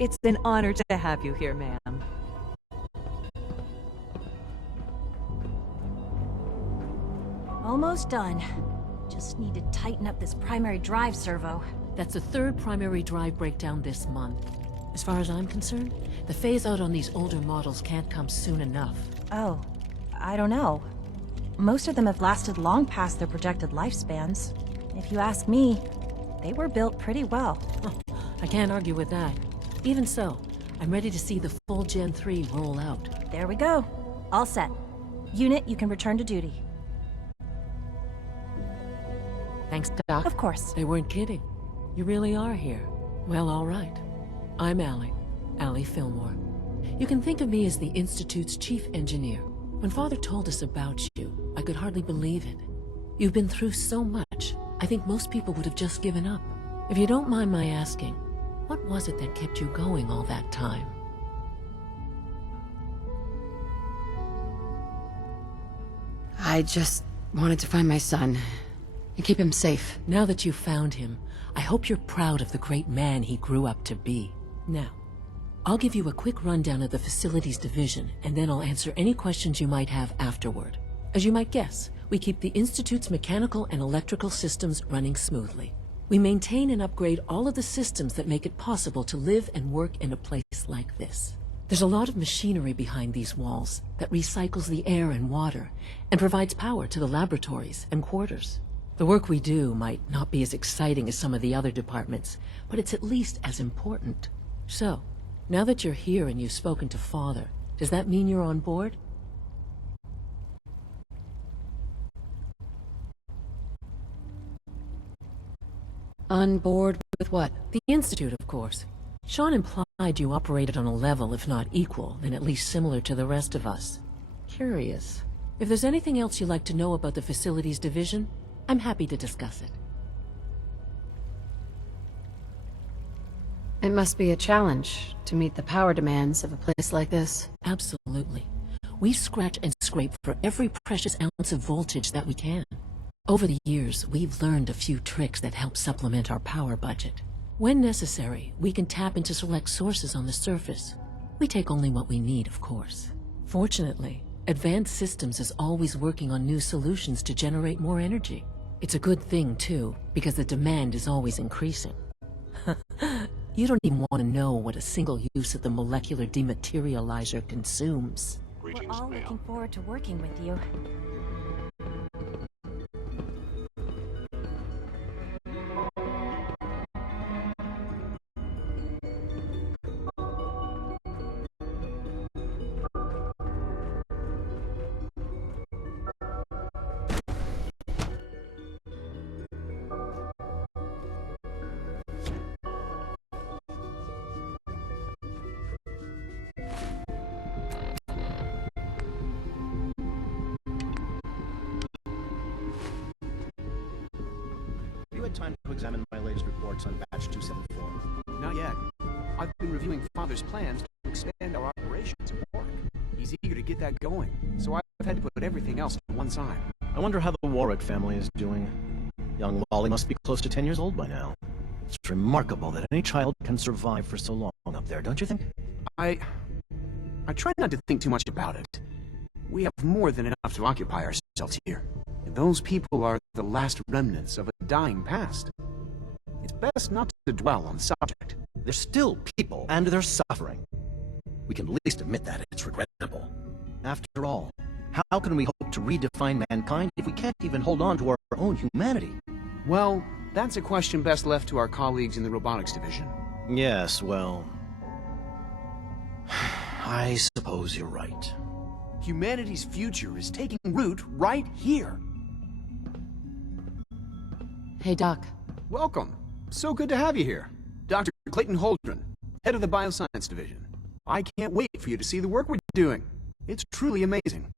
It's an honor to have you here, ma'am. Almost done. Just need to tighten up this primary drive servo. That's the third primary drive breakdown this month. As far as I'm concerned, the phase-out on these older models can't come soon enough. Oh, I don't know. Most of them have lasted long past their projected lifespans. If you ask me, they were built pretty well. I can't argue with that. Even so, I'm ready to see the full Gen 3 roll out. There we go. All set. Unit, you can return to duty. Thanks, Doc. Of course. They weren't kidding. You really are here. Well, all right. I'm Allie Fillmore. You can think of me as the Institute's chief engineer. When Father told us about you, I could hardly believe it. You've been through so much, I think most people would have just given up. If you don't mind my asking, what was it that kept you going all that time? I just wanted to find my son and keep him safe. Now that you've found him, I hope you're proud of the great man he grew up to be. Now, I'll give you a quick rundown of the Facilities Division, and then I'll answer any questions you might have afterward. As you might guess, we keep the Institute's mechanical and electrical systems running smoothly. We maintain and upgrade all of the systems that make it possible to live and work in a place like this. There's a lot of machinery behind these walls that recycles the air and water and provides power to the laboratories and quarters. The work we do might not be as exciting as some of the other departments, but it's at least as important. So, now that you're here and you've spoken to Father, does that mean you're on board? On board with what? The Institute, of course. Sean implied you operated on a level, if not equal, then at least similar to the rest of us. Curious. If there's anything else you'd like to know about the Facilities Division, I'm happy to discuss it. It must be a challenge to meet the power demands of a place like this. Absolutely. We scratch and scrape for every precious ounce of voltage that we can. Over the years, we've learned a few tricks that help supplement our power budget. When necessary, we can tap into select sources on the surface. We take only what we need, of course. Fortunately, Advanced Systems is always working on new solutions to generate more energy. It's a good thing, too, because the demand is always increasing. You don't even want to know what a single use of the molecular dematerializer consumes. We're all looking forward to working with you. Time to examine my latest reports on Batch 274. Not yet. I've been reviewing Father's plans to expand our operations and work. He's eager to get that going, so I I've had to put everything else to one side. I wonder how the Warwick family is doing. Young Molly must be close to 10 years old by now. It's remarkable that any child can survive for so long up there, don't you think? I try not to think too much about it. We have more than enough to occupy ourselves here. And those people are the last remnants of a dying past. It's best not to dwell on the subject. They're still people, and they're suffering. We can at least admit that it's regrettable. After all, how can we hope to redefine mankind if we can't even hold on to our own humanity? Well, that's a question best left to our colleagues in the robotics division. Yes, well... I suppose you're right. Humanity's future is taking root right here. Hey, Doc. Welcome. So good to have you here. Dr. Clayton Holdren, head of the Bioscience Division. I can't wait for you to see the work we're doing. It's truly amazing.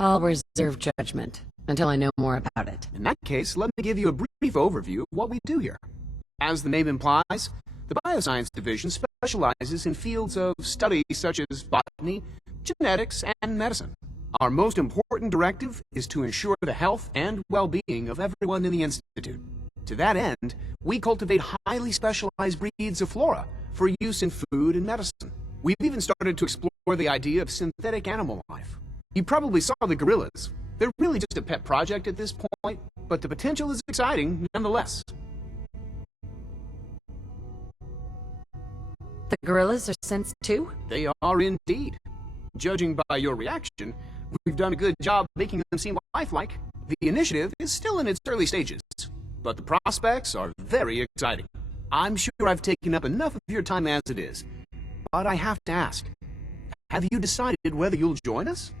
I'll reserve judgment until I know more about it. In that case, let me give you a brief overview of what we do here. As the name implies, the Bioscience Division specializes in fields of study such as botany, genetics, and medicine. Our most important directive is to ensure the health and well-being of everyone in the Institute. To that end, we cultivate highly specialized breeds of flora for use in food and medicine. We've even started to explore the idea of synthetic animal life. You probably saw the gorillas. They're really just a pet project at this point, but the potential is exciting nonetheless. The gorillas are sensed too? They are indeed. Judging by your reaction, we've done a good job making them seem lifelike. The initiative is still in its early stages, but the prospects are very exciting. I'm sure I've taken up enough of your time as it is, but I have to ask, have you decided whether you'll join us?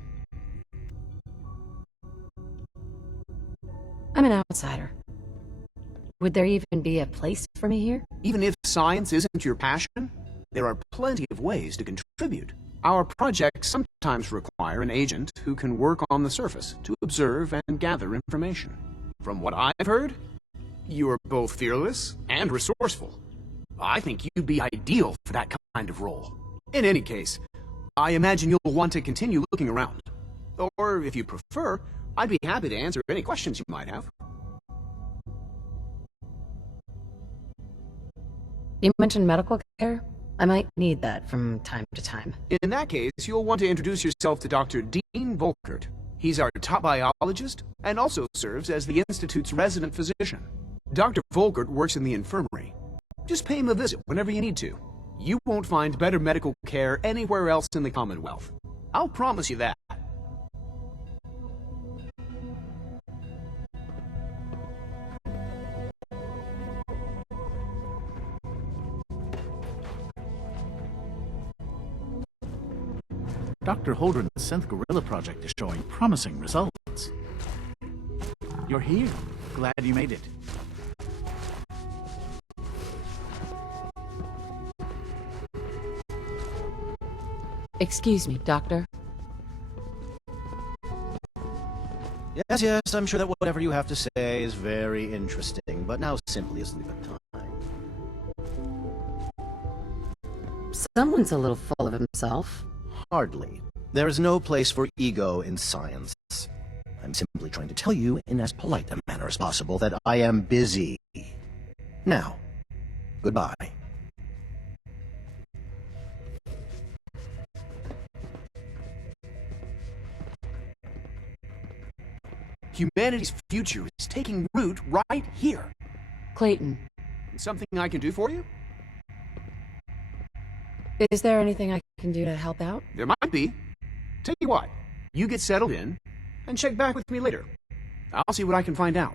I'm an outsider. Would there even be a place for me here? Even if science isn't your passion, there are plenty of ways to contribute. Our projects sometimes require an agent who can work on the surface to observe and gather information. From what I've heard, you are both fearless and resourceful. I think you'd be ideal for that kind of role. In any case, I imagine you'll want to continue looking around. Or, if you prefer, I'd be happy to answer any questions you might have. You mentioned medical care? I might need that from time to time. In that case, you'll want to introduce yourself to Dr. Dean Volkert. He's our top biologist and also serves as the Institute's resident physician. Dr. Volkert works in the infirmary. Just pay him a visit whenever you need to. You won't find better medical care anywhere else in the Commonwealth. I'll promise you that. Dr. Holdren's Synth Gorilla project is showing promising results. You're here. Glad you made it. Excuse me, Doctor. Yes, I'm sure that whatever you have to say is very interesting, but now simply isn't the time. Someone's a little full of himself. Hardly. There is no place for ego in science. I'm simply trying to tell you in as polite a manner as possible that I am busy. Now, goodbye. Humanity's future is taking root right here. Clayton, Something I can do for you? is there anything I can do to help out? There might be. Tell you what, you get settled in, and check back with me later. I'll see what I can find out.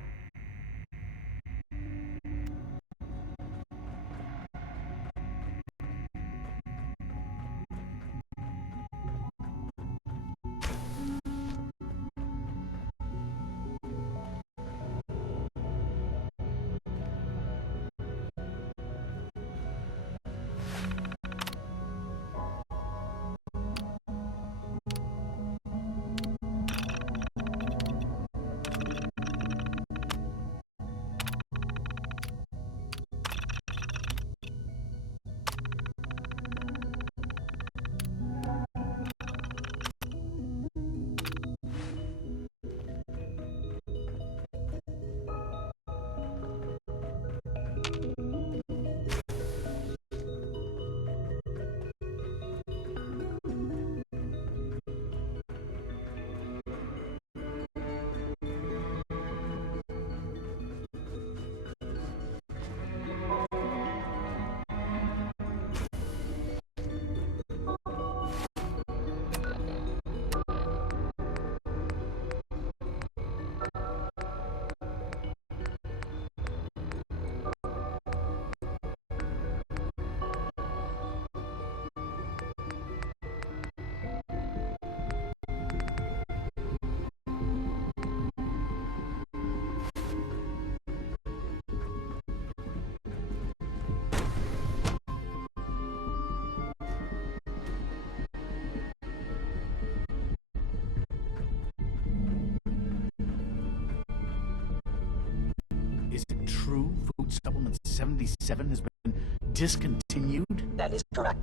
Is it true Food Supplement 77 has been discontinued? That is correct.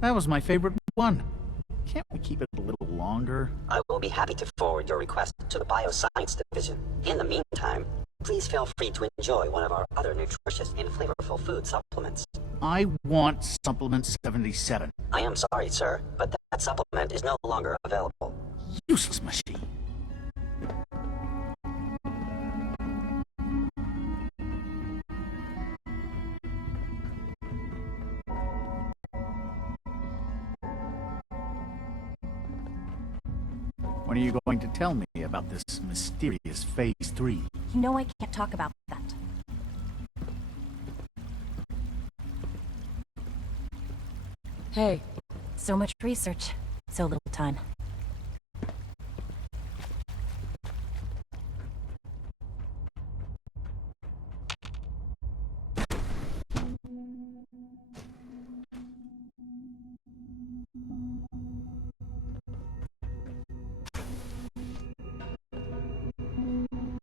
That was my favorite one. Can't we keep it a little longer? I will be happy to forward your request to the Bioscience Division. In the meantime, please feel free to enjoy one of our other nutritious and flavorful food supplements. I want Supplement 77. I am sorry, sir, but that supplement is no longer available. Useless machine. When are you going to tell me about this mysterious Phase 3? You know I can't talk about that. Hey, So much research, so little time.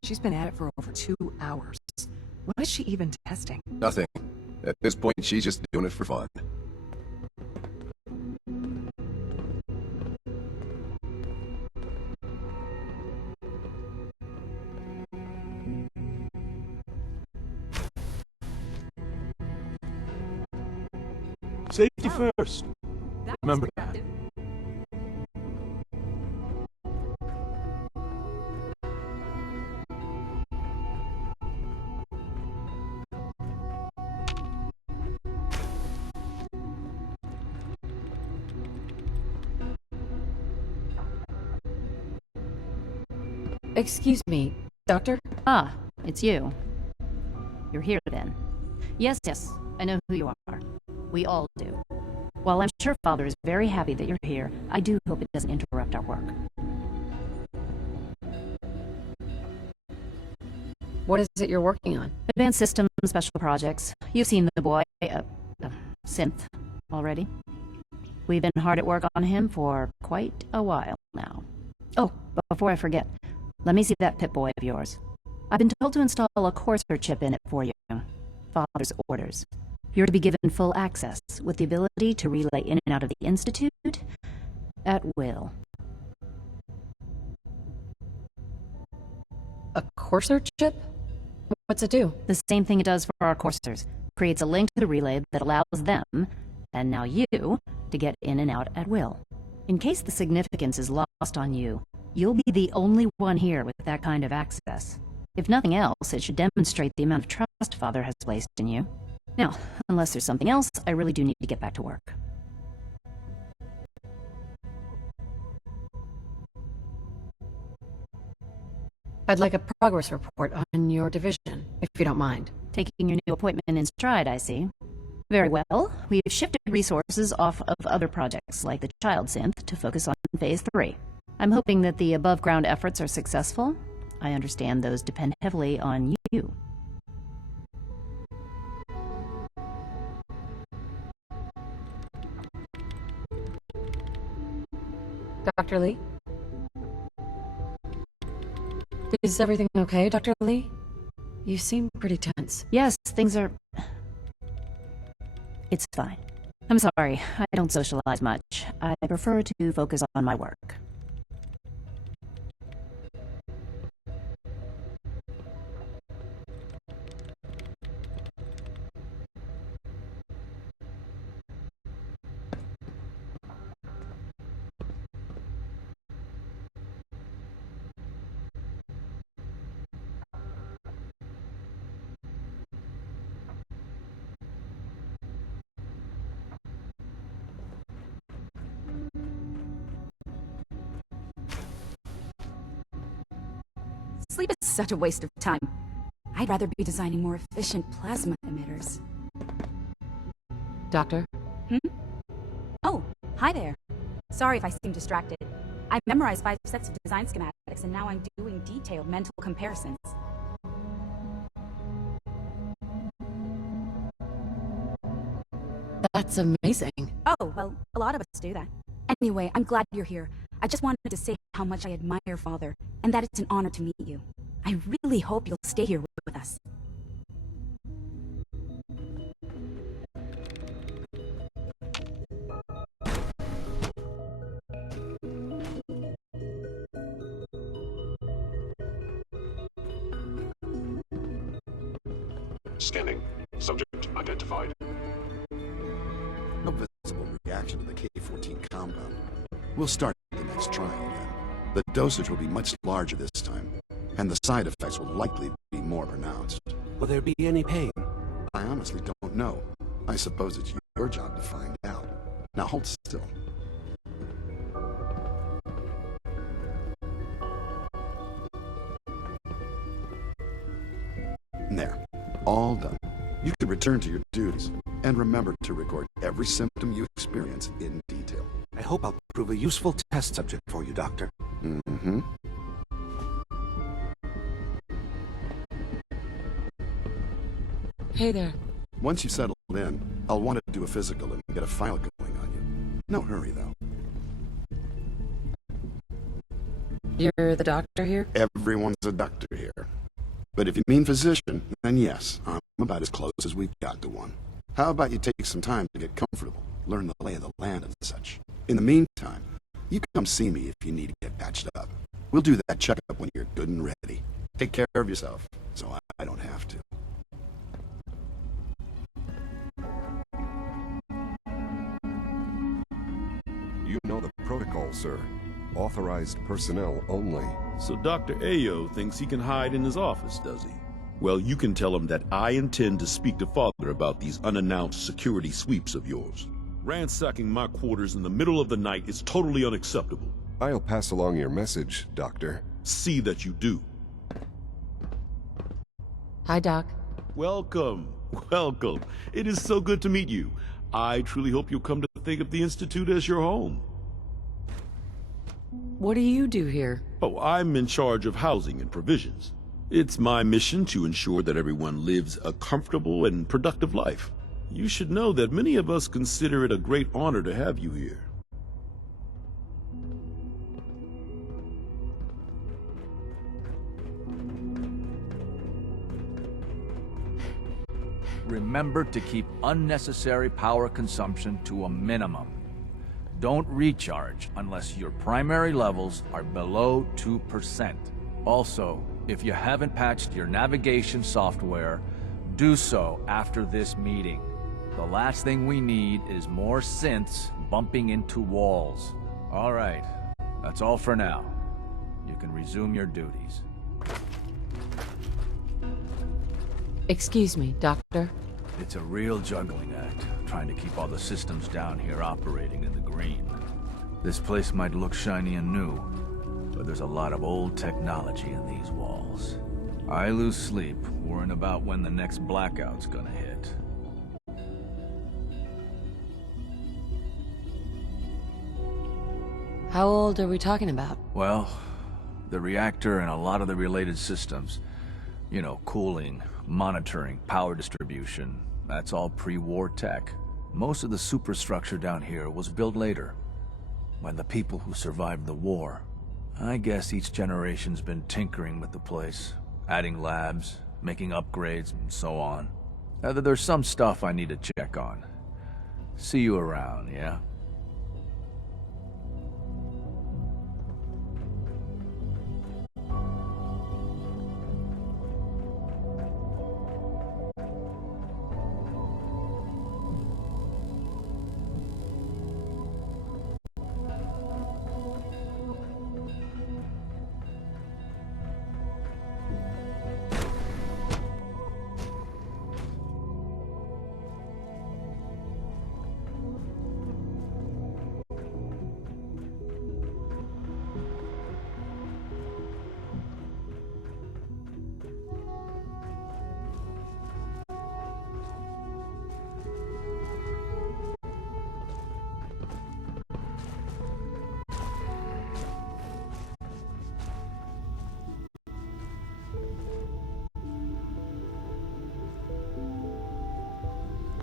She's been at it for over 2 hours. What is she even testing? Nothing. At this point, she's just doing it for fun. Safety first. Remember that. excuse me, Doctor? Ah, it's you. You're here then. Yes, I know who you are. We all do. While I'm sure Father is very happy that you're here, I do hope it doesn't interrupt our work. What is it you're working on? Advanced Systems Special Projects. You've seen the boy, Synth, already. We've been hard at work on him for quite a while now. Oh, but before I forget, let me see that Pip-Boy of yours. I've been told to install a Corsair chip in it for you. Father's orders. You're to be given full access, with the ability to relay in and out of the Institute at will. A Corsair chip? What's it do? The same thing it does for our coursers. Creates a link to the relay that allows them, and now you, to get in and out at will. In case the significance is lost on you, you'll be the only one here with that kind of access. If nothing else, it should demonstrate the amount of trust Father has placed in you. Now, unless there's something else, I really do need to get back to work. I'd like a progress report on your division, if you don't mind. Taking your new appointment in stride, I see. Very well. We've shifted resources off of other projects, like the Child Synth, to focus on Phase 3. I'm hoping that the above-ground efforts are successful. I understand those depend heavily on you. Dr. Lee? Is everything okay, Dr. Lee? You seem pretty tense. Yes, things are... It's fine. I'm sorry, I don't socialize much. I prefer to focus on my work. Sleep is such a waste of time. I'd rather be designing more efficient plasma emitters. Doctor? Oh, hi there. Sorry if I seem distracted. I memorized 5 sets of design schematics and now I'm doing detailed mental comparisons. That's amazing. Oh, well, a lot of us do that. Anyway, I'm glad you're here. I just wanted to say how much I admire Father, and that it's an honor to meet you. I really hope you'll stay here with us. Scanning. Subject identified. No visible reaction to the K-14 compound. We'll start the next trial then. The dosage will be much larger this time, and the side effects will likely be more pronounced. Will there be any pain? I honestly don't know. I suppose it's your job to find out. Now hold still. There. All done. You can return to your duties, and remember to record every symptom you experience in detail. I hope I'll prove a useful test subject for you, Doctor. Mm-hmm. Hey there. Once you've settled in, I'll want to do a physical and get a file going on you. No hurry, though. You're the doctor here? Everyone's a doctor here. But if you mean physician, then yes, I'm about as close as we've got to one. How about you take some time to get comfortable, learn the lay of the land and such. In the meantime, you come see me if you need to get patched up. We'll do that checkup when you're good and ready. Take care of yourself, so I don't have to. You know the protocol, sir. Authorized personnel only. So Dr. Ayo thinks he can hide in his office, does he? Well, you can tell him that I intend to speak to Father about these unannounced security sweeps of yours. Ransacking my quarters in the middle of the night is totally unacceptable. I'll pass along your message, Doctor. See that you do. Hi, Doc. Welcome. Welcome. It is so good to meet you. I truly hope you'll come to think of the Institute as your home. What do you do here? Oh, I'm in charge of housing and provisions. It's my mission to ensure that everyone lives a comfortable and productive life. You should know that many of us consider it a great honor to have you here. Remember to keep unnecessary power consumption to a minimum. Don't recharge unless your primary levels are below 2%. Also, if you haven't patched your navigation software, do so after this meeting. The last thing we need is more synths bumping into walls. All right, that's all for now. You can resume your duties. Excuse me, Doctor. It's a real juggling act, trying to keep all the systems down here operating in the green. This place might look shiny and new, but there's a lot of old technology in these walls. I lose sleep worrying about when the next blackout's gonna hit. How old are we talking about? Well, the reactor and a lot of the related systems. You know, cooling, monitoring, power distribution. That's all pre-war tech. Most of the superstructure down here was built later, by the people who survived the war. I guess each generation's been tinkering with the place, adding labs, making upgrades, and so on. There's some stuff I need to check on. See you around, yeah?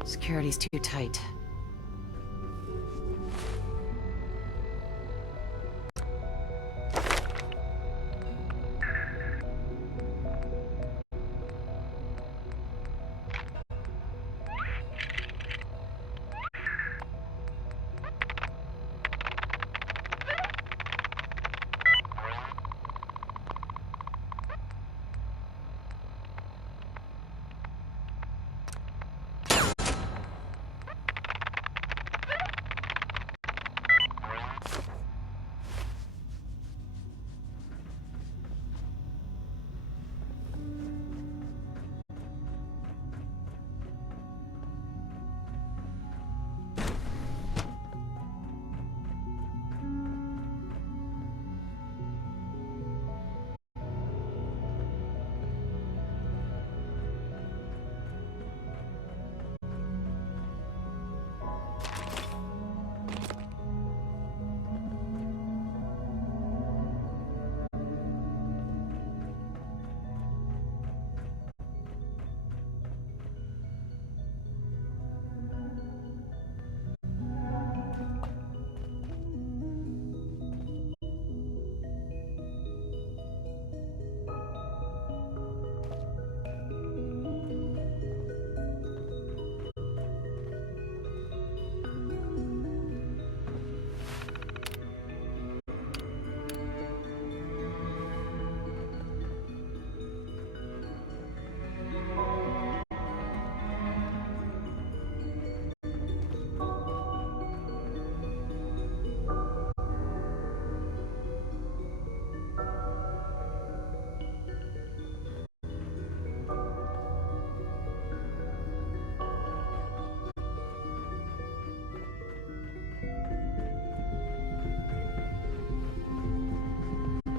Security's too tight.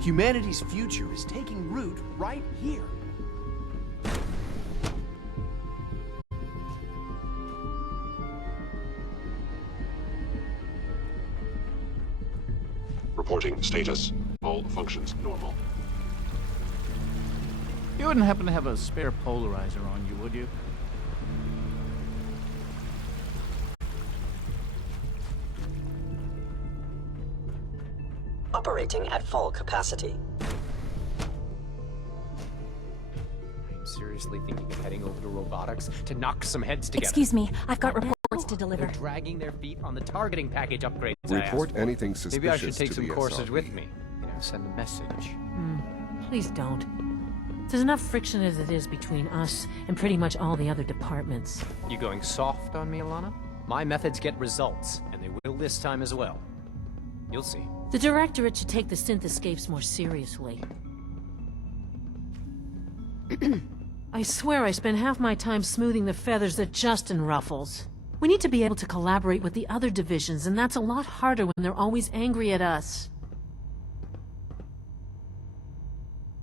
Humanity's future is taking root right here. Reporting status. All functions normal. You wouldn't happen to have a spare polarizer on you, would you? Operating at full capacity. I'm seriously thinking of heading over to robotics to knock some heads together. Excuse me, I've got reports to deliver. They're dragging their feet on the targeting package upgrades I Report asked for. anything suspicious Maybe I should take to some the courses SRB. with me. You know, send a message. Please don't. There's enough friction as it is between us and pretty much all the other departments. You going soft on me, Alana? My methods get results, and they will this time as well. You'll see. The Directorate should take the synth escapes more seriously. I swear I spend half my time smoothing the feathers that Justin ruffles. We need to be able to collaborate with the other divisions, and that's a lot harder when they're always angry at us.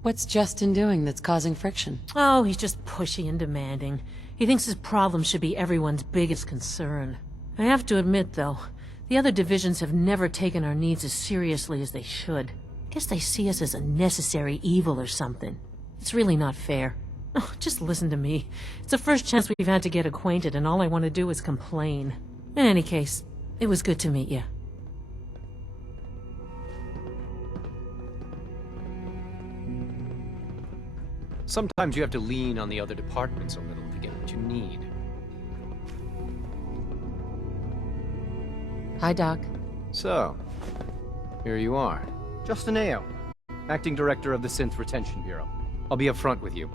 What's Justin doing that's causing friction? Oh, he's just pushy and demanding. He thinks his problem should be everyone's biggest concern. I have to admit, though, the other divisions have never taken our needs as seriously as they should. Guess they see us as a necessary evil or something. It's really not fair. Oh, just listen to me. It's the first chance we've had to get acquainted, and all I want to do is complain. In any case, it was good to meet you. Sometimes you have to lean on the other departments a little to get what you need. Hi, Doc. So, here you are. Justin Ayo, Acting Director of the Synth Retention Bureau. I'll be upfront with you.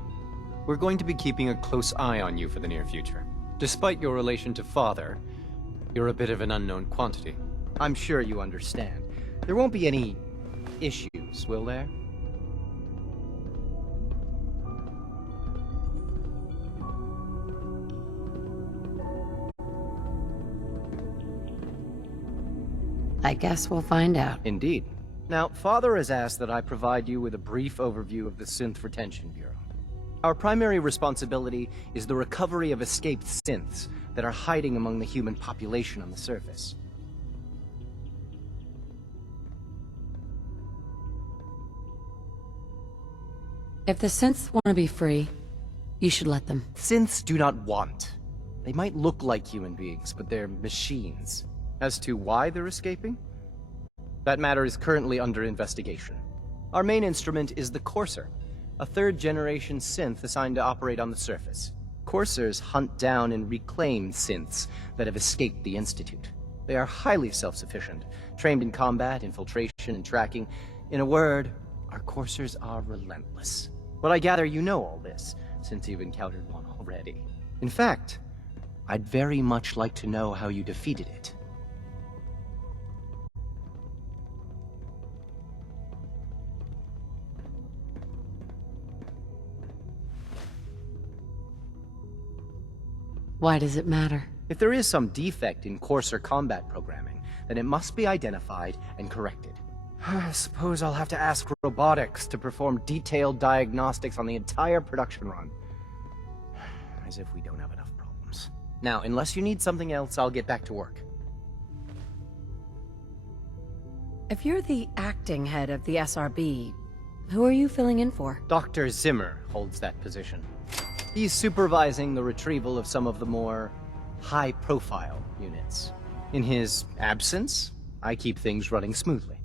We're going to be keeping a close eye on you for the near future. Despite your relation to Father, you're a bit of an unknown quantity. I'm sure you understand. There won't be any issues, will there? I guess we'll find out. Indeed. Now, Father has asked that I provide you with a brief overview of the Synth Retention Bureau. Our primary responsibility is the recovery of escaped synths that are hiding among the human population on the surface. If the synths want to be free, you should let them. Synths do not want. They might look like human beings, but they're machines. As to why they're escaping? That matter is currently under investigation. Our main instrument is the Courser, a third-generation synth assigned to operate on the surface. Coursers hunt down and reclaim synths that have escaped the Institute. They are highly self-sufficient, trained in combat, infiltration, and tracking. In a word, our Coursers are relentless. But I gather you know all this, since you've encountered one already. In fact, I'd very much like to know how you defeated it. Why does it matter? If there is some defect in Courser combat programming, then it must be identified and corrected. I suppose I'll have to ask robotics to perform detailed diagnostics on the entire production run. As if we don't have enough problems. Now, unless you need something else, I'll get back to work. If you're the acting head of the SRB, who are you filling in for? Dr. Zimmer holds that position. He's supervising the retrieval of some of the more high-profile units. In his absence, I keep things running smoothly.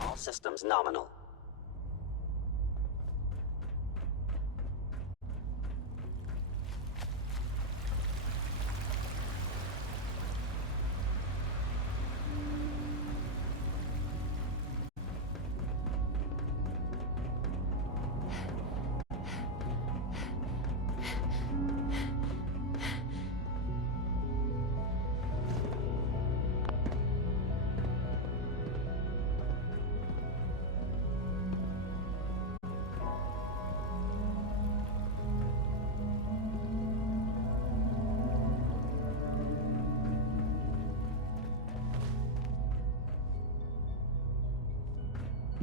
All systems nominal.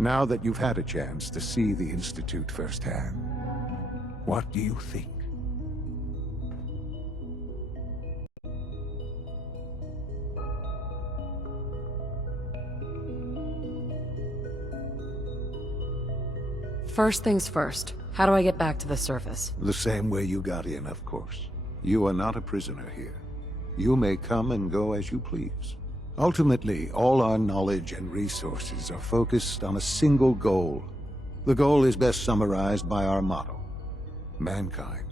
Now that you've had a chance to see the Institute firsthand, what do you think? First things first. How do I get back to the surface? The same way you got in, of course. You are not a prisoner here. You may come and go as you please. Ultimately, all our knowledge and resources are focused on a single goal. The goal is best summarized by our motto: mankind,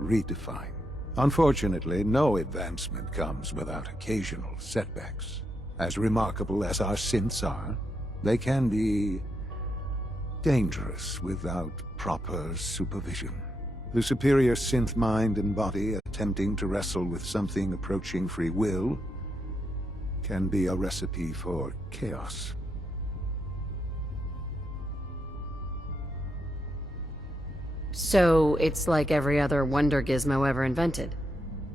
redefined. Unfortunately, no advancement comes without occasional setbacks. As remarkable as our synths are, they can be dangerous without proper supervision. The superior synth mind and body attempting to wrestle with something approaching free will can be a recipe for chaos. So, it's like every other wonder gizmo ever invented.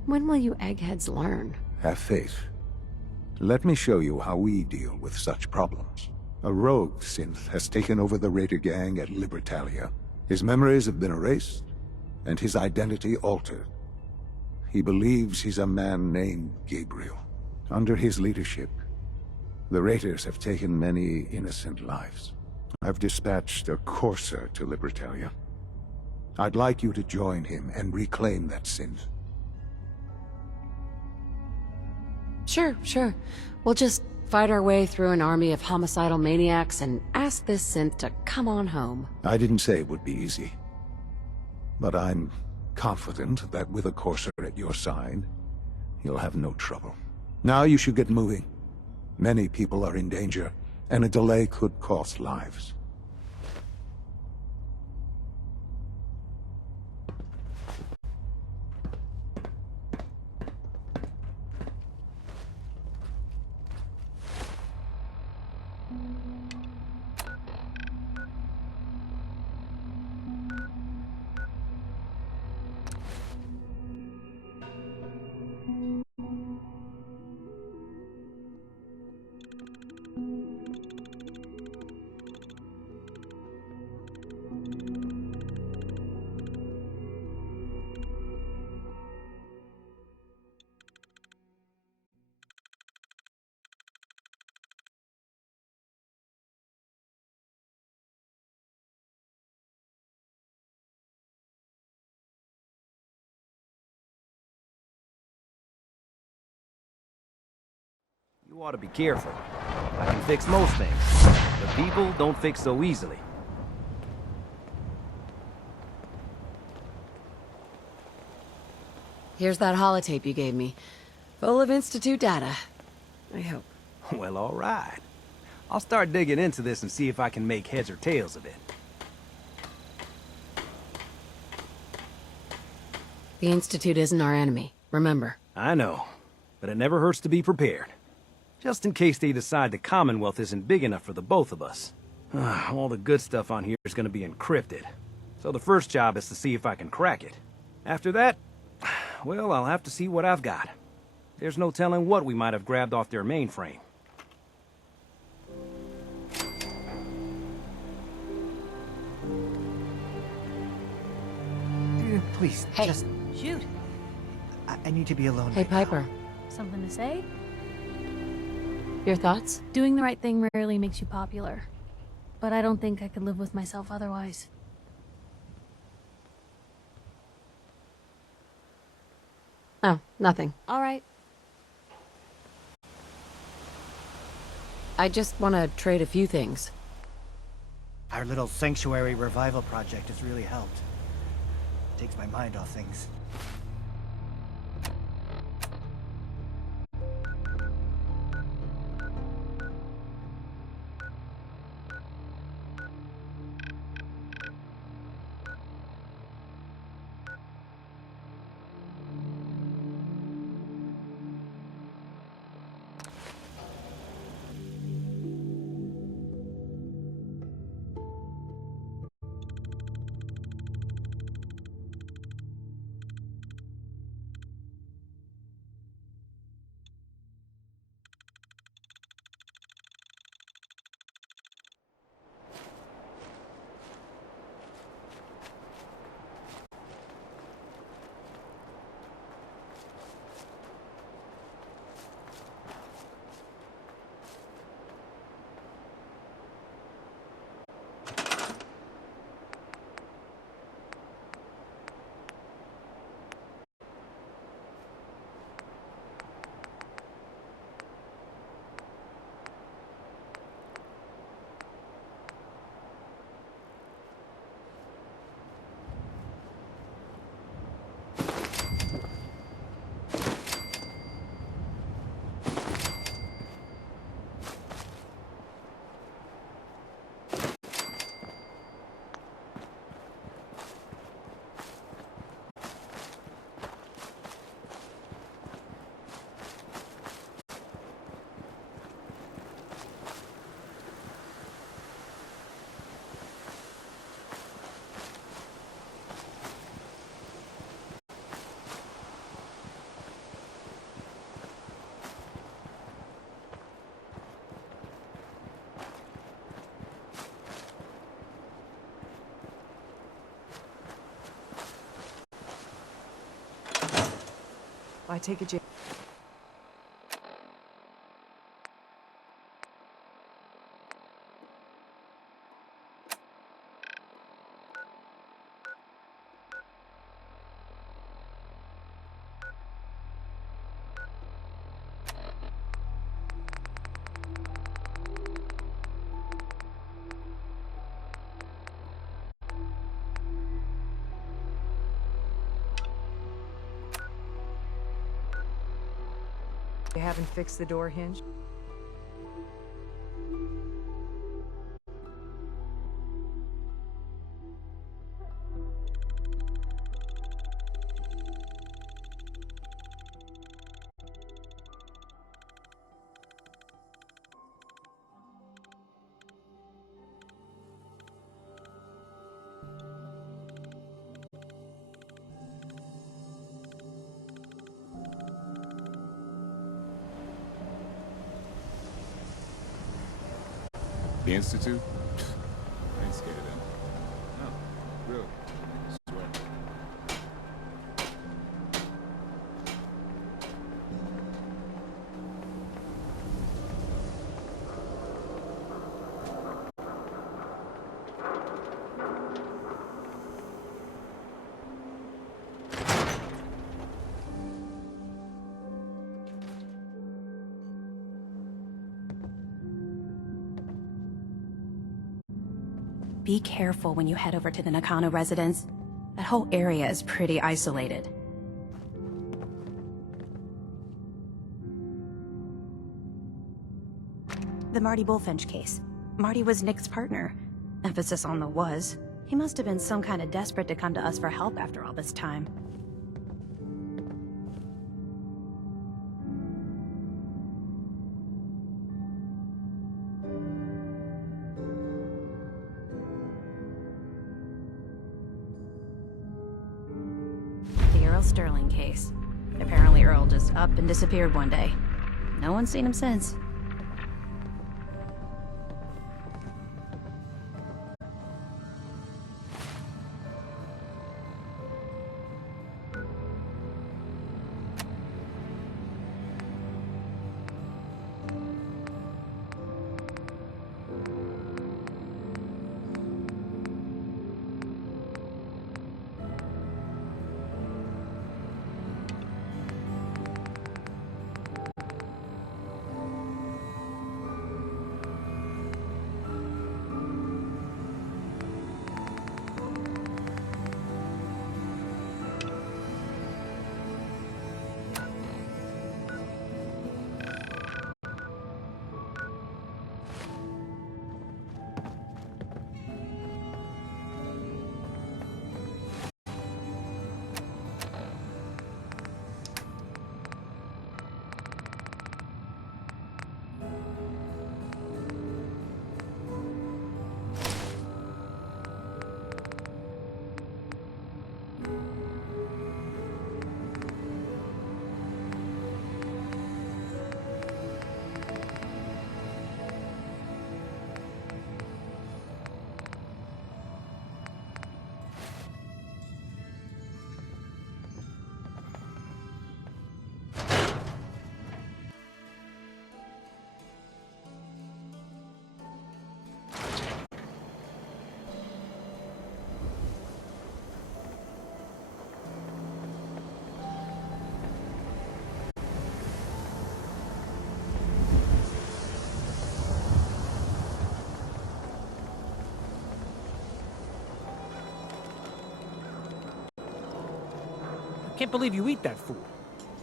When will you eggheads learn? Have faith. Let me show you how we deal with such problems. A rogue synth has taken over the Raider gang at Libertalia. His memories have been erased, and his identity altered. He believes he's a man named Gabriel. Under his leadership, the Raiders have taken many innocent lives. I've dispatched a courser to Libertalia. I'd like you to join him and reclaim that synth. Sure. We'll just fight our way through an army of homicidal maniacs and ask this synth to come on home. I didn't say it would be easy. But I'm confident that with a courser at your side, you'll have no trouble. Now you should get moving. Many people are in danger, and a delay could cost lives. You ought to be careful. I can fix most things, but people don't fix so easily. Here's that holotape you gave me. Full of Institute data. I hope. Well, all right. I'll start digging into this and see if I can make heads or tails of it. The Institute isn't our enemy, remember. I know, but it never hurts to be prepared. Just in case they decide the Commonwealth isn't big enough for the both of us. All the good stuff on here is going to be encrypted. So the first job is to see if I can crack it. After that, well, I'll have to see what I've got. There's no telling what we might have grabbed off their mainframe. Please, hey. just... Shoot. I need to be alone. Hey, Piper. Something to say? Your thoughts? Doing the right thing rarely makes you popular. But I don't think I could live with myself otherwise. Oh, nothing. All right. I just want to trade a few things. Our little sanctuary revival project has really helped. Takes my mind off things. I take it, They haven't fixed the door hinge? The Institute? I ain't scared of them. No, really. I swear. Be careful when you head over to the Nakano residence. That whole area is pretty isolated. The Marty Bullfinch case. Marty was Nick's partner. Emphasis on the was. He must have been some kind of desperate to come to us for help after all this time. Sterling case. Apparently Earl just up and disappeared one day. No one's seen him since. Can't believe you eat that food.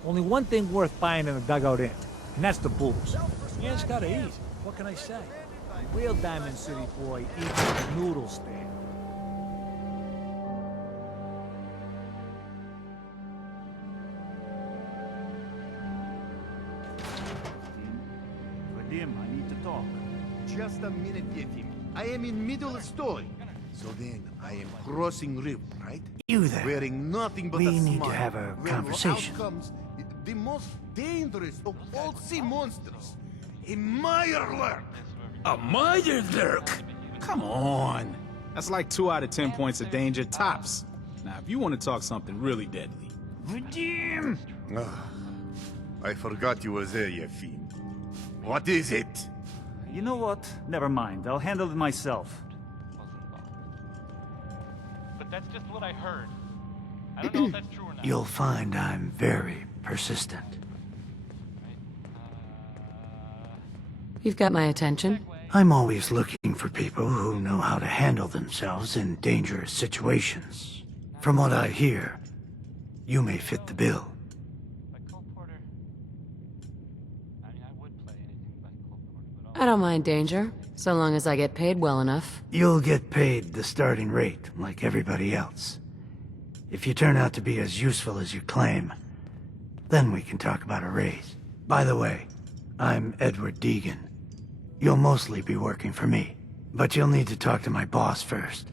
Only one thing worth buying in the Dugout Inn, and that's the booze. You just gotta eat. What can I say? Real Diamond City boy eats at the noodle stand. Vadim, I need to talk. Just a minute, Yetim. I am in middle of story. So then, I am crossing river, right? You there. Wearing nothing but We a need smile. to have a When conversation. out comes the most dangerous of all sea monsters, a Mirelurk. A Mirelurk? Come on. That's like 2 out of 10 points of danger tops. Now, if you want to talk something really deadly. Vadim! I forgot you were there, you fiend. What is it? You know what? Never mind. I'll handle it myself. But that's just what I heard. I don't know if that's true or not. You'll find I'm very persistent. You've got my attention. I'm always looking for people who know how to handle themselves in dangerous situations. From what I hear, you may fit the bill. I don't mind danger, so long as I get paid well enough. You'll get paid the starting rate, like everybody else. If you turn out to be as useful as you claim, then we can talk about a raise. By the way, I'm Edward Deegan. You'll mostly be working for me, but you'll need to talk to my boss first.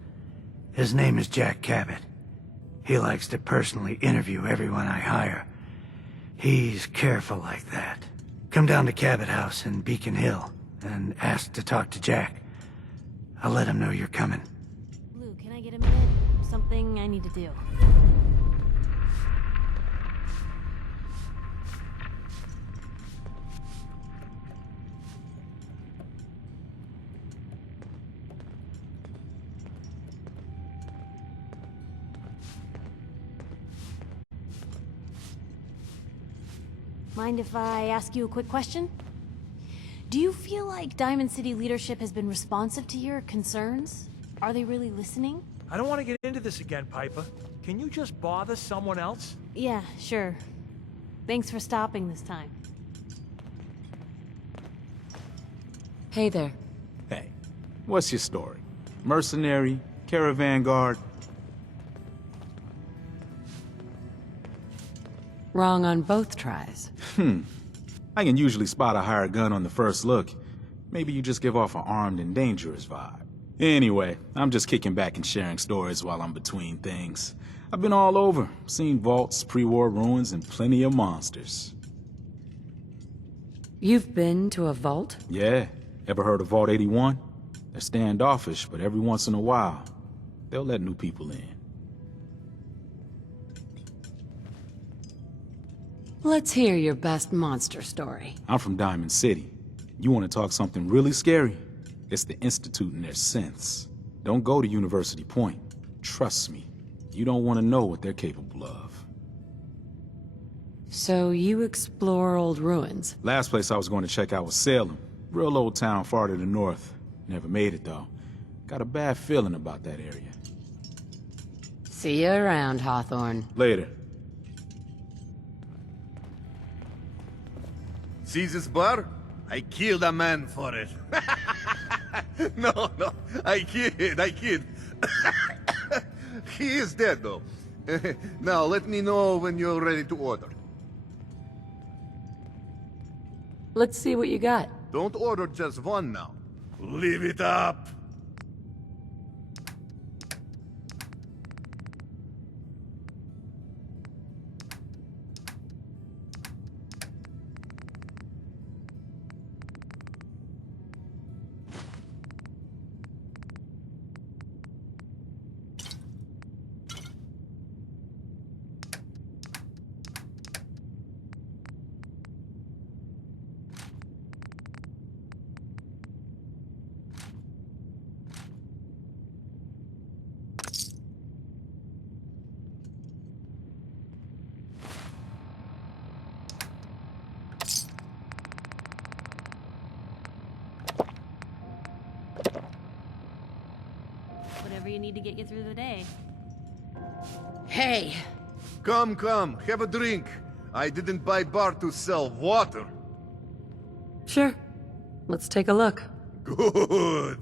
His name is Jack Cabot. He likes to personally interview everyone I hire. He's careful like that. Come down to Cabot House in Beacon Hill and ask to talk to Jack. I'll let him know you're coming. Lou, can I get a minute? Something I need to do. Mind if I ask you a quick question? Do you feel like Diamond City leadership has been responsive to your concerns? Are they really listening? I don't want to get into this again, Piper. Can you just bother someone else? Yeah, sure. Thanks for stopping this time. Hey there. Hey, what's your story? Mercenary? Caravan guard? Wrong on both tries. I can usually spot a hired gun on the first look. Maybe you just give off an armed and dangerous vibe. Anyway, I'm just kicking back and sharing stories while I'm between things. I've been all over, seen vaults, pre-war ruins, and plenty of monsters. You've been to a vault? Yeah. Ever heard of Vault 81? They're standoffish, but every once in a while, they'll let new people in. Let's hear your best monster story. I'm from Diamond City. You want to talk something really scary? It's the Institute and their synths. Don't go to University Point. Trust me, you don't want to know what they're capable of. So you explore old ruins? Last place I was going to check out was Salem. Real old town far to the north. Never made it though. Got a bad feeling about that area. See you around, Hawthorne. Later. See this bar? I killed a man for it. No, I kid. He is dead, though. Now, let me know when you're ready to order. Let's see what you got. Don't order just one now. Leave it up! Whatever you need to get you through the day. Hey! Come, have a drink. I didn't buy bar to sell water. Sure. Let's take a look. Good.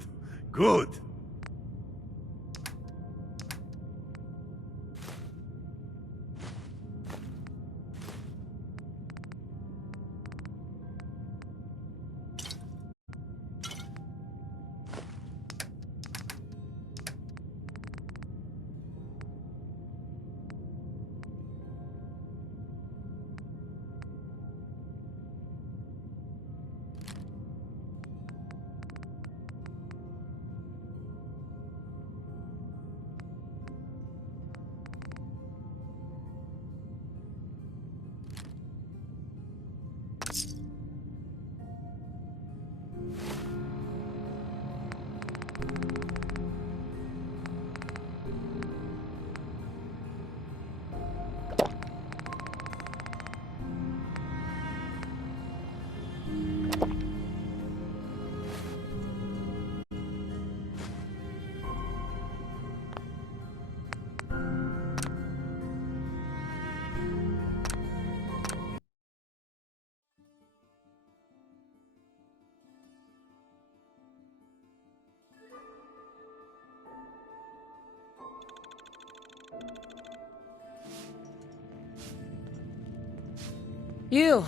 You.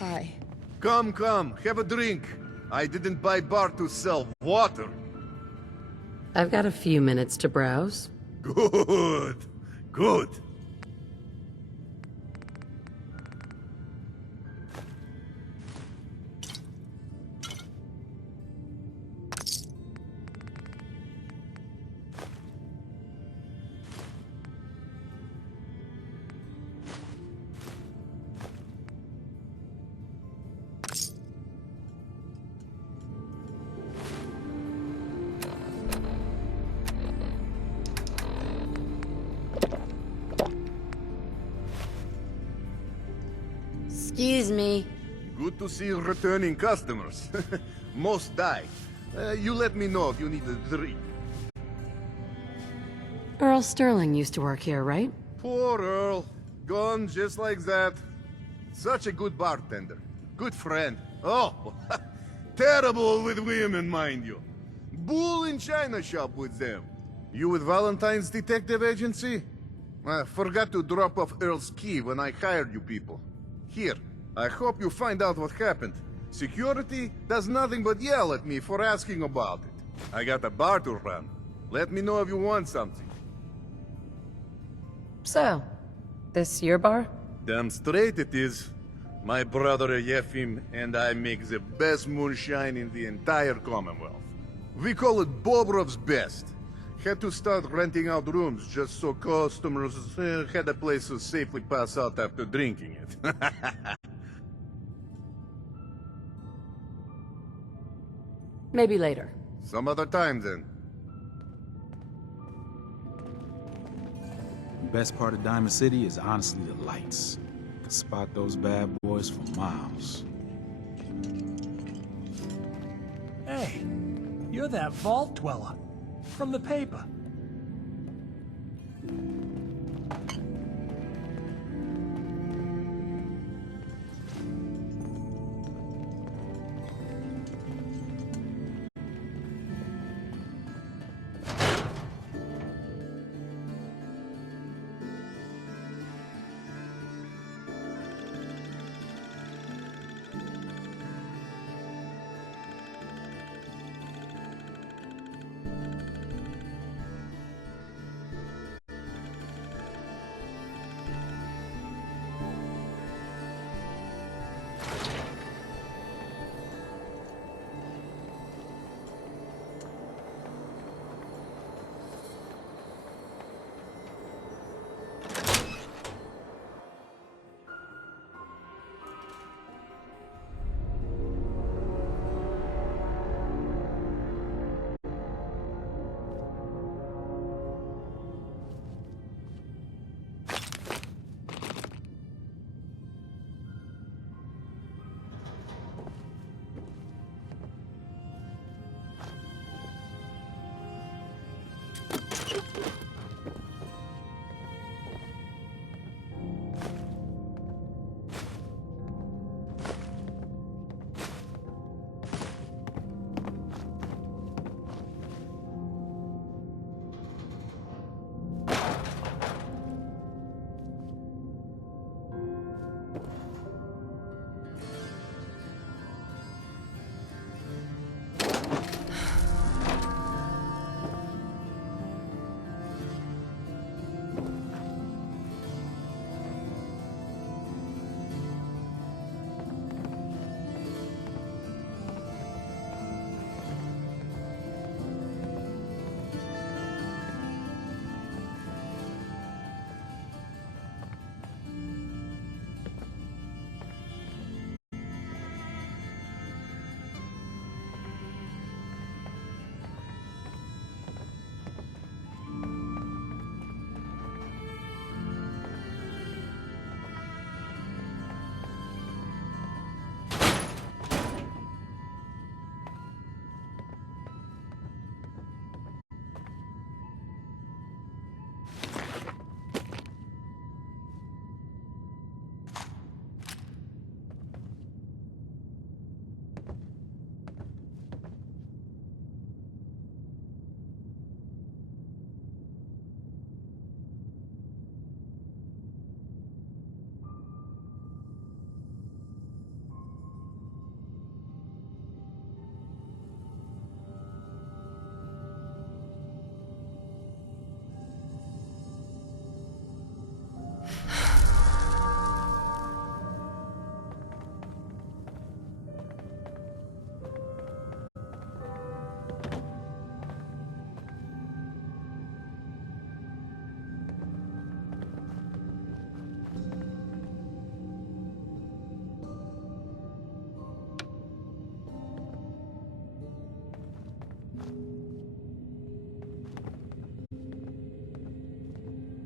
Hi. Come, come, have a drink. I didn't buy bar to sell water. I've got a few minutes to browse. Good, good. Excuse me. Good to see returning customers. Most die. You let me know if you need a drink. Earl Sterling used to work here, right? Poor Earl. Gone just like that. Such a good bartender. Good friend. Oh, terrible with women, mind you. Bull in china shop with them. You with Valentine's Detective Agency? I forgot to drop off Earl's key when I hired you people. Here, I hope you find out what happened. Security does nothing but yell at me for asking about it. I got a bar to run. Let me know if you want something. So, this your bar? Damn straight it is. My brother Yefim and I make the best moonshine in the entire Commonwealth. We call it Bobrov's Best. Had to start renting out rooms just so customers had a place to safely pass out after drinking it. Maybe later. Some other time then. The best part of Diamond City is honestly the lights. You can spot those bad boys for miles. Hey, you're that vault dweller from the paper.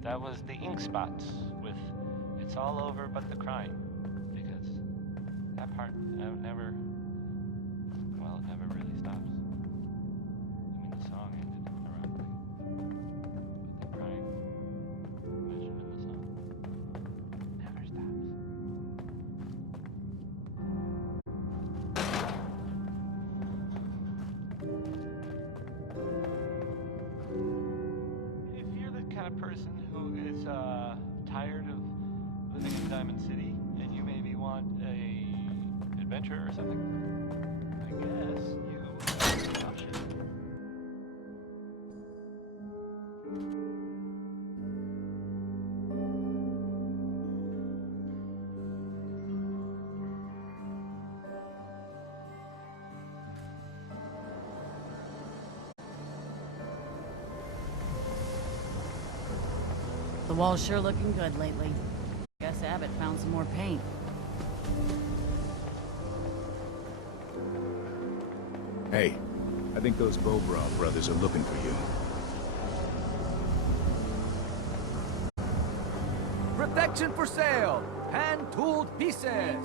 That was the ink spots with "It's all over but the crying," because that part never really stops. I mean, the song ended abruptly, but the crying mentioned in the song never stops. If you're the kind of person who is tired of living in Diamond City and you maybe want a adventure or something, I guess you have an option. The wall's sure looking good lately. Guess Abbott found some more paint. Hey, I think those Bobrow brothers are looking for you. Protection for sale! Hand-tooled pieces!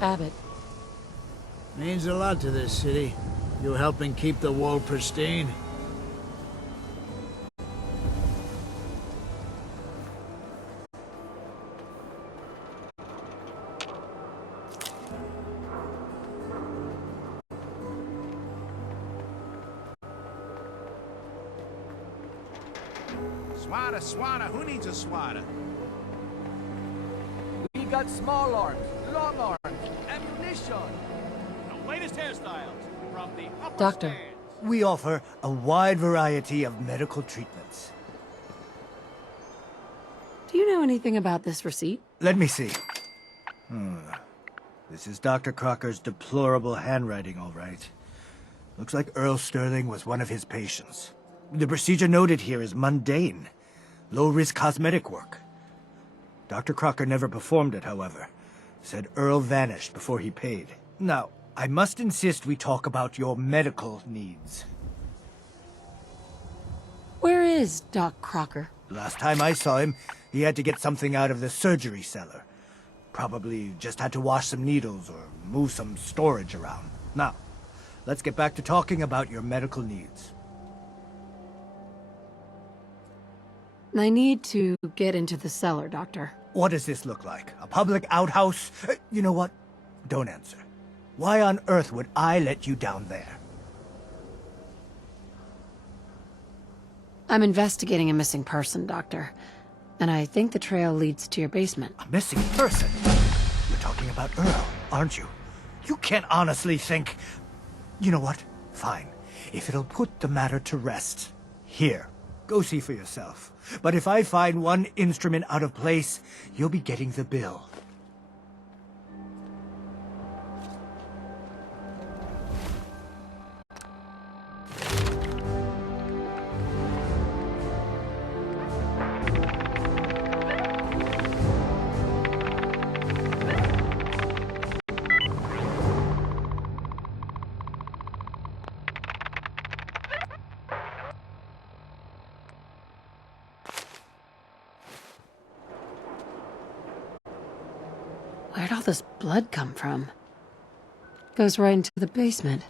Abbott. Means a lot to this city. You helping keep the wall pristine. Swatter, who needs a swatter? We got small arms, long arms, ammunition. The latest hairstyles from the upper Doctor. stands. We offer a wide variety of medical treatments. Do you know anything about this receipt? Let me see. This is Dr. Crocker's deplorable handwriting, all right. Looks like Earl Sterling was one of his patients. The procedure noted here is mundane. Low-risk cosmetic work. Dr. Crocker never performed it, however. Said Earl vanished before he paid. Now, I must insist we talk about your medical needs. Where is Doc Crocker? Last time I saw him, he had to get something out of the surgery cellar. Probably just had to wash some needles or move some storage around. Now, let's get back to talking about your medical needs. I need to get into the cellar, Doctor. What does this look like? A public outhouse? You know what? Don't answer. Why on earth would I let you down there? I'm investigating a missing person, Doctor. And I think the trail leads to your basement. A missing person? You're talking about Earl, aren't you? You can't honestly think... You know what? Fine. If it'll put the matter to rest. Here. Go see for yourself. But if I find one instrument out of place, you'll be getting the bill. Where'd all this blood come from? Goes right into the basement.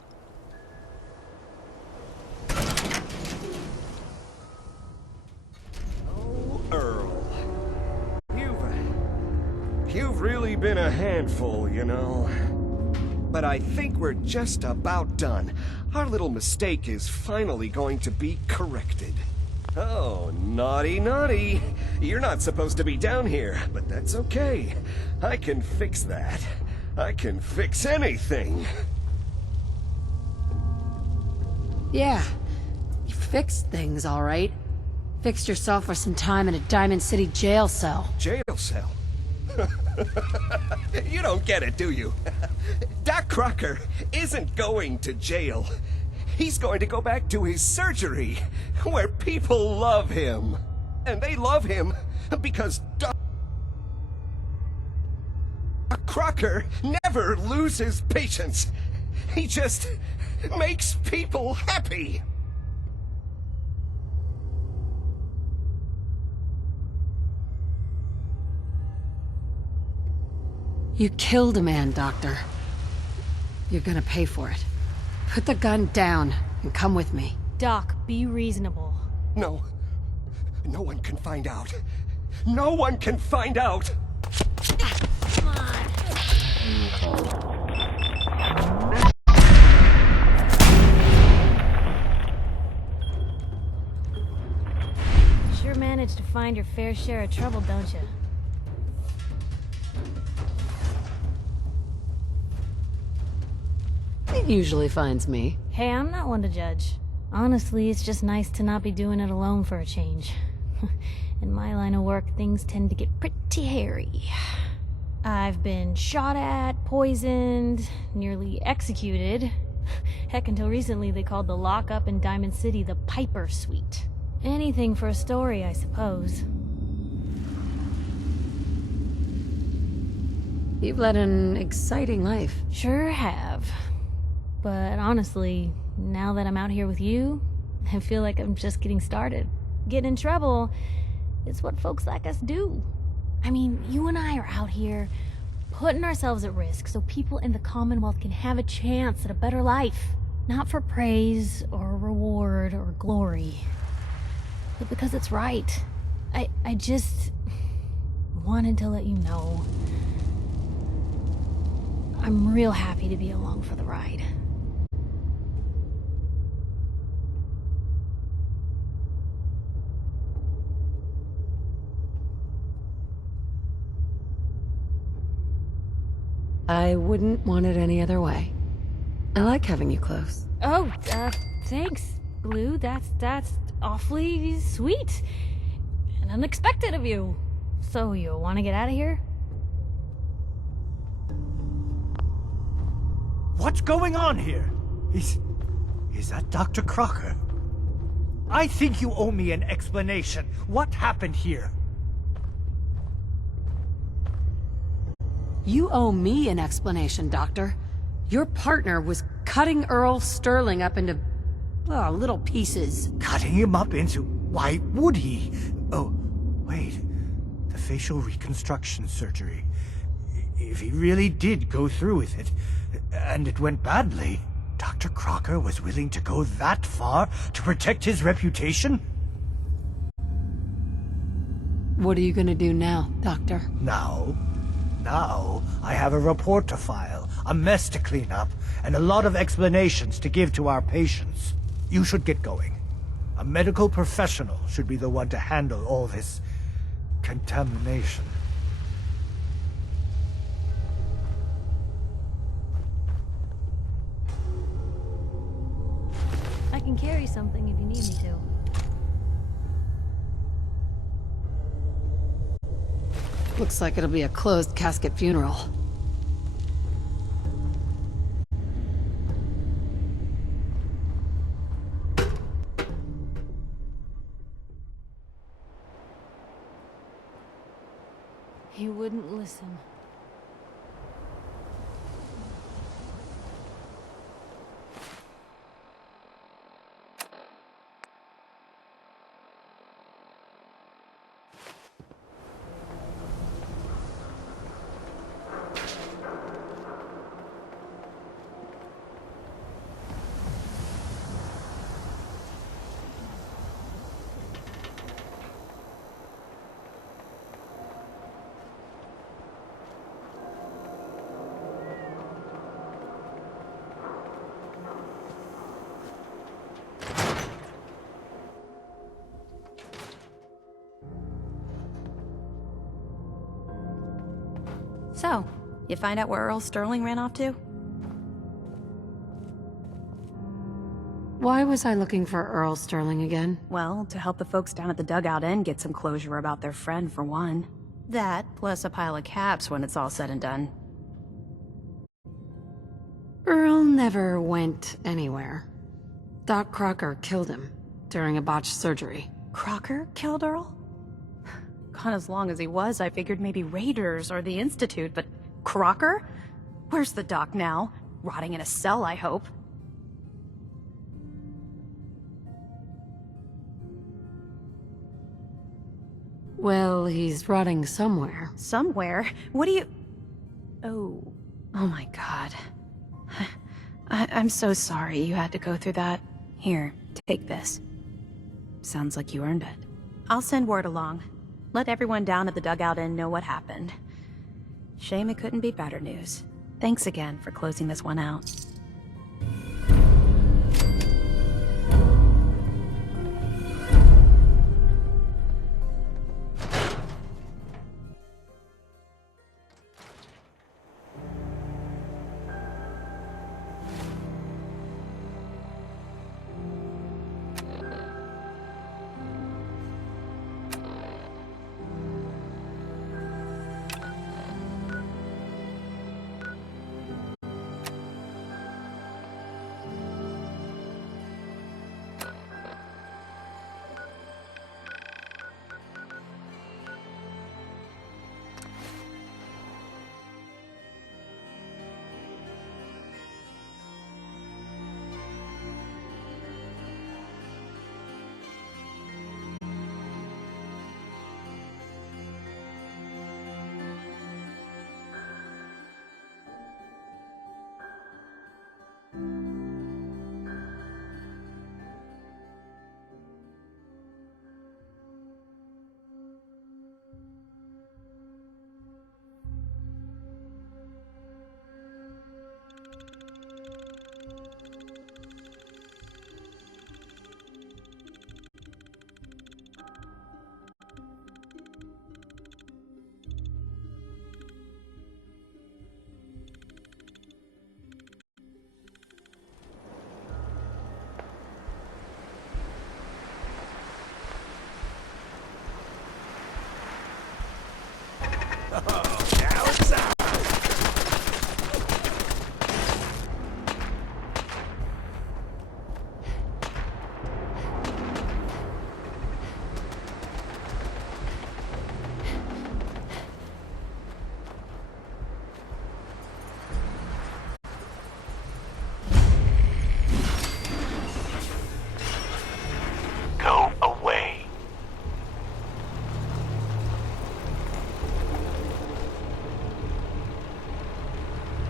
Oh, Earl. You've really been a handful, you know. But I think we're just about done. Our little mistake is finally going to be corrected. Oh, naughty, naughty. You're not supposed to be down here, but that's okay. I can fix that. I can fix anything. Yeah, you fixed things, all right. Fixed yourself for some time in a Diamond City jail cell. Jail cell? You don't get it, do you? Doc Crocker isn't going to jail. He's going to go back to his surgery, where people love him. And they love him because Doc Crocker never loses patience. He just makes people happy. You killed a man, Doctor. You're gonna pay for it. Put the gun down and come with me. Doc, be reasonable. No. No one can find out. No one can find out! Come on. Sure managed to find your fair share of trouble, don't you? It usually finds me. Hey, I'm not one to judge. Honestly, it's just nice to not be doing it alone for a change. In my line of work, things tend to get pretty hairy. I've been shot at, poisoned, nearly executed. Heck, until recently they called the lockup in Diamond City the Piper Suite. Anything for a story, I suppose. You've led an exciting life. Sure have. But honestly, now that I'm out here with you, I feel like I'm just getting started. Getting in trouble is what folks like us do. I mean, you and I are out here putting ourselves at risk so people in the Commonwealth can have a chance at a better life. Not for praise or reward or glory, but because it's right. I just wanted to let you know I'm real happy to be along for the ride. I wouldn't want it any other way. I like having you close. Oh, thanks, Blue. That's awfully sweet. And unexpected of you. So, you want to get out of here? What's going on here? Is that Dr. Crocker? I think you owe me an explanation. What happened here? You owe me an explanation, Doctor. Your partner was cutting Earl Sterling up into, well, little pieces. Cutting him up into... Why would he? Oh, wait. The facial reconstruction surgery. If he really did go through with it, and it went badly, Dr. Crocker was willing to go that far to protect his reputation? What are you gonna do now, Doctor? Now, I have a report to file, a mess to clean up, and a lot of explanations to give to our patients. You should get going. A medical professional should be the one to handle all this contamination. I can carry something if you need me to. Looks like it'll be a closed casket funeral. He wouldn't listen. So, you find out where Earl Sterling ran off to? Why was I looking for Earl Sterling again? Well, to help the folks down at the Dugout Inn get some closure about their friend, for one. That, plus a pile of caps when it's all said and done. Earl never went anywhere. Doc Crocker killed him during a botched surgery. Crocker killed Earl? Gone as long as he was, I figured maybe Raiders or the Institute, but Crocker? Where's the doc now? Rotting in a cell, I hope. Well, he's rotting somewhere. Somewhere? What do you... Oh. Oh my god. I'm so sorry you had to go through that. Here, take this. Sounds like you earned it. I'll send word along. Let everyone down at the Dugout Inn know what happened. Shame it couldn't be better news. Thanks again for closing this one out.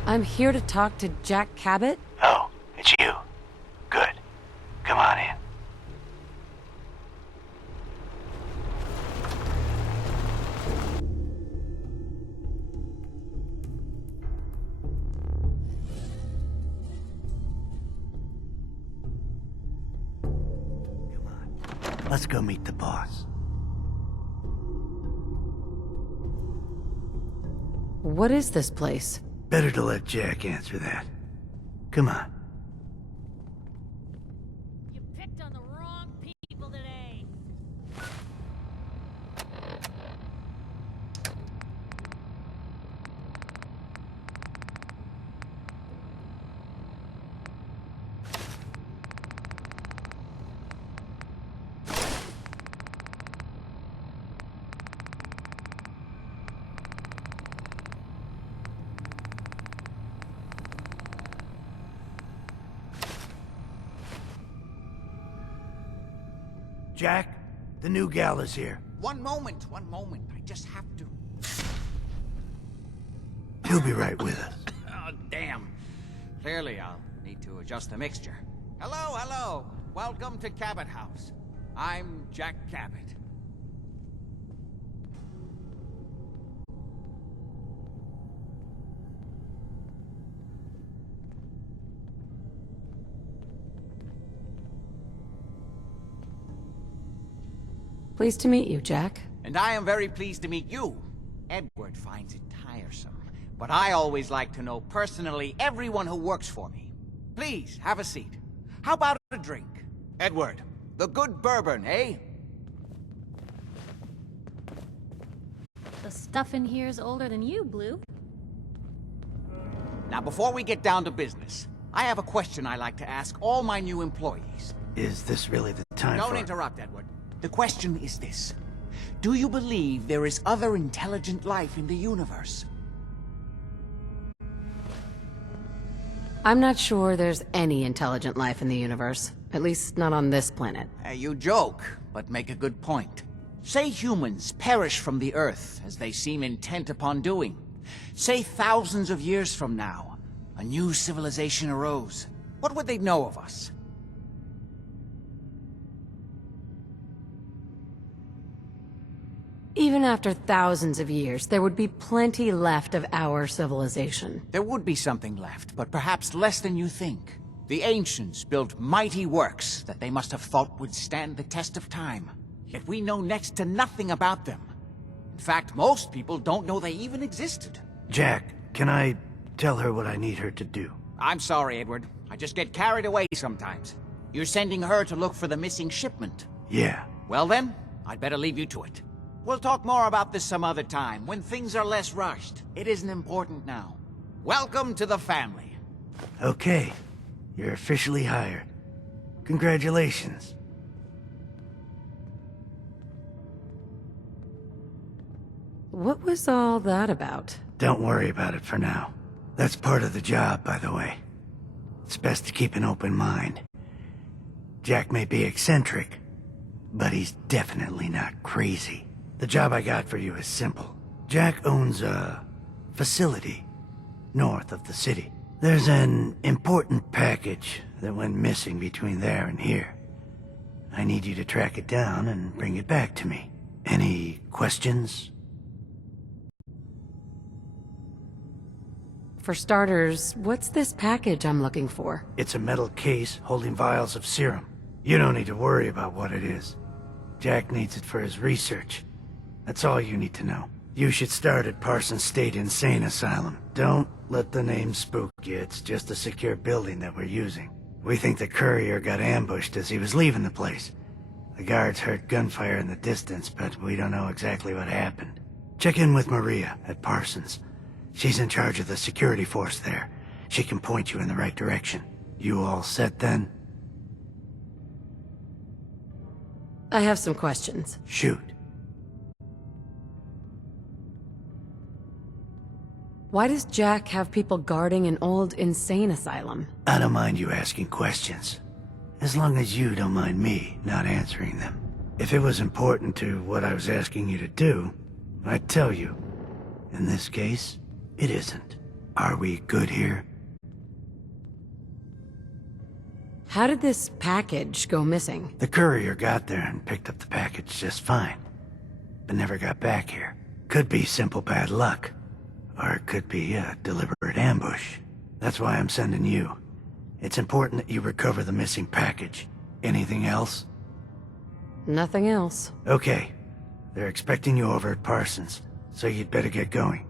I'm here to talk to Jack Cabot. Oh, it's you. Good. Come on in. Let's go meet the boss. What is this place? Better to let Jack answer that. Come on. You picked on the wrong people today. Jack, the new gal is here. One moment. I just have to... He'll be right with us. Oh, damn. Clearly, I'll need to adjust the mixture. Hello. Welcome to Cabot House. I'm Jack Cabot. Pleased to meet you, Jack. And I am very pleased to meet you. Edward finds it tiresome, but I always like to know personally everyone who works for me. Please, have a seat. How about a drink? Edward, the good bourbon, eh? The stuff in here's older than you, Blue. Now, before we get down to business, I have a question I like to ask all my new employees. Is this really the time Don't for... interrupt, Edward. The question is this. Do you believe there is other intelligent life in the universe? I'm not sure there's any intelligent life in the universe. At least not on this planet. You joke, but make a good point. Say humans perish from the Earth, as they seem intent upon doing. Say thousands of years from now, a new civilization arose. What would they know of us? Even after thousands of years, there would be plenty left of our civilization. There would be something left, but perhaps less than you think. The ancients built mighty works that they must have thought would stand the test of time. Yet we know next to nothing about them. In fact, most people don't know they even existed. Jack, can I tell her what I need her to do? I'm sorry, Edward. I just get carried away sometimes. You're sending her to look for the missing shipment. Yeah. Well then, I'd better leave you to it. We'll talk more about this some other time, when things are less rushed. It isn't important now. Welcome to the family. Okay. You're officially hired. Congratulations. What was all that about? Don't worry about it for now. That's part of the job, by the way. It's best to keep an open mind. Jack may be eccentric, but he's definitely not crazy. The job I got for you is simple. Jack owns a facility north of the city. There's an important package that went missing between there and here. I need you to track it down and bring it back to me. Any questions? For starters, what's this package I'm looking for? It's a metal case holding vials of serum. You don't need to worry about what it is. Jack needs it for his research. That's all you need to know. You should start at Parsons State Insane Asylum. Don't let the name spook you. It's just a secure building that we're using. We think the courier got ambushed as he was leaving the place. The guards heard gunfire in the distance, but we don't know exactly what happened. Check in with Maria at Parsons. She's in charge of the security force there. She can point you in the right direction. You all set then? I have some questions. Shoot. Why does Jack have people guarding an old insane asylum? I don't mind you asking questions. As long as you don't mind me not answering them. If it was important to what I was asking you to do, I'd tell you. In this case, it isn't. Are we good here? How did this package go missing? The courier got there and picked up the package just fine, but never got back here. Could be simple bad luck, or it could be a deliberate ambush. That's why I'm sending you. It's important that you recover the missing package. Anything else? Nothing else. Okay. They're expecting you over at Parsons, so you'd better get going.